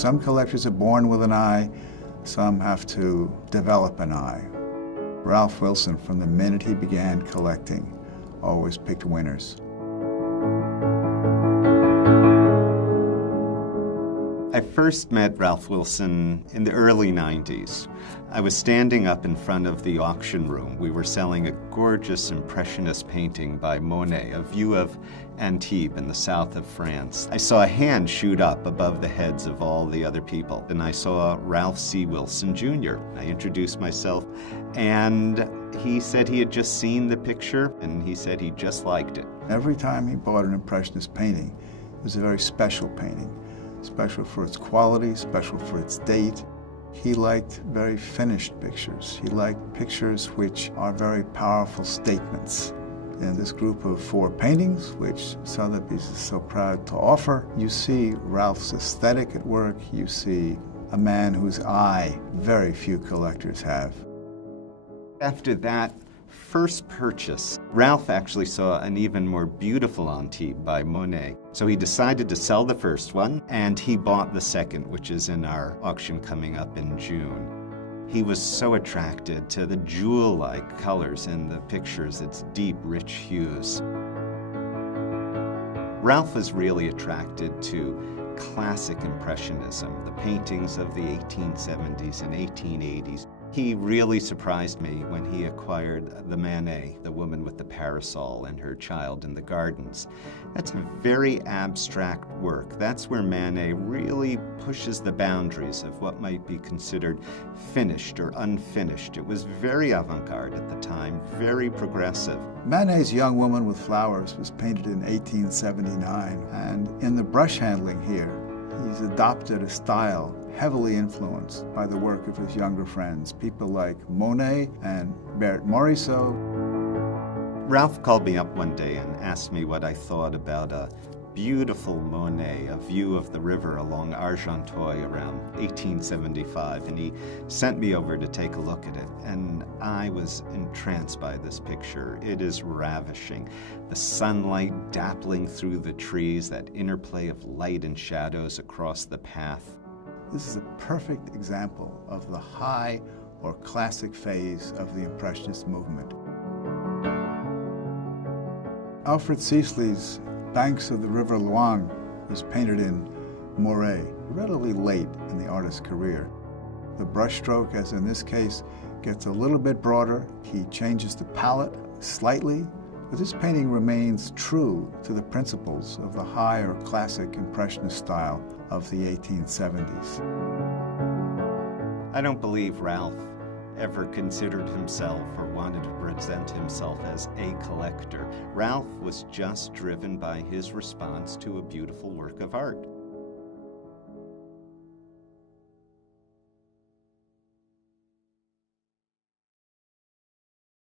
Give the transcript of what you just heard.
Some collectors are born with an eye, some have to develop an eye. Ralph Wilson, from the minute he began collecting, always picked winners. I first met Ralph Wilson in the early 90s. I was standing up in front of the auction room. We were selling a gorgeous Impressionist painting by Monet, a view of Antibes in the south of France. I saw a hand shoot up above the heads of all the other people, and I saw Ralph C. Wilson Jr. I introduced myself, and he said he had just seen the picture, and he said he just liked it. Every time he bought an Impressionist painting, it was a very special painting. Special for its quality, special for its date. He liked very finished pictures. He liked pictures which are very powerful statements. In this group of 4 paintings, which Sotheby's is so proud to offer, you see Ralph's aesthetic at work. You see a man whose eye very few collectors have. After that first purchase, Ralph actually saw an even more beautiful Antibes by Monet. So he decided to sell the first one, and he bought the second, which is in our auction coming up in June. He was so attracted to the jewel-like colors in the pictures, its deep, rich hues. Ralph was really attracted to classic Impressionism, the paintings of the 1870s and 1880s. He really surprised me when he acquired the Manet, the woman with the parasol and her child in the gardens. That's a very abstract work. That's where Manet really pushes the boundaries of what might be considered finished or unfinished. It was very avant-garde at the time, very progressive. Manet's Young Woman with Flowers was painted in 1879, and in the brush handling here, he's adopted a style heavily influenced by the work of his younger friends, people like Monet and Berthe Morisot. Ralph called me up one day and asked me what I thought about a beautiful Monet, a view of the river along Argenteuil around 1875, and he sent me over to take a look at it, and I was entranced by this picture. It is ravishing. The sunlight dappling through the trees, that interplay of light and shadows across the path. This is a perfect example of the high or classic phase of the Impressionist movement. Alfred Sisley's Banks of the River Loing was painted in Moret, relatively late in the artist's career. The brushstroke, as in this case, gets a little bit broader. He changes the palette slightly, but this painting remains true to the principles of the high or classic Impressionist style of the 1870s. I don't believe Ralph ever considered himself or wanted to present himself as a collector. Ralph was just driven by his response to a beautiful work of art.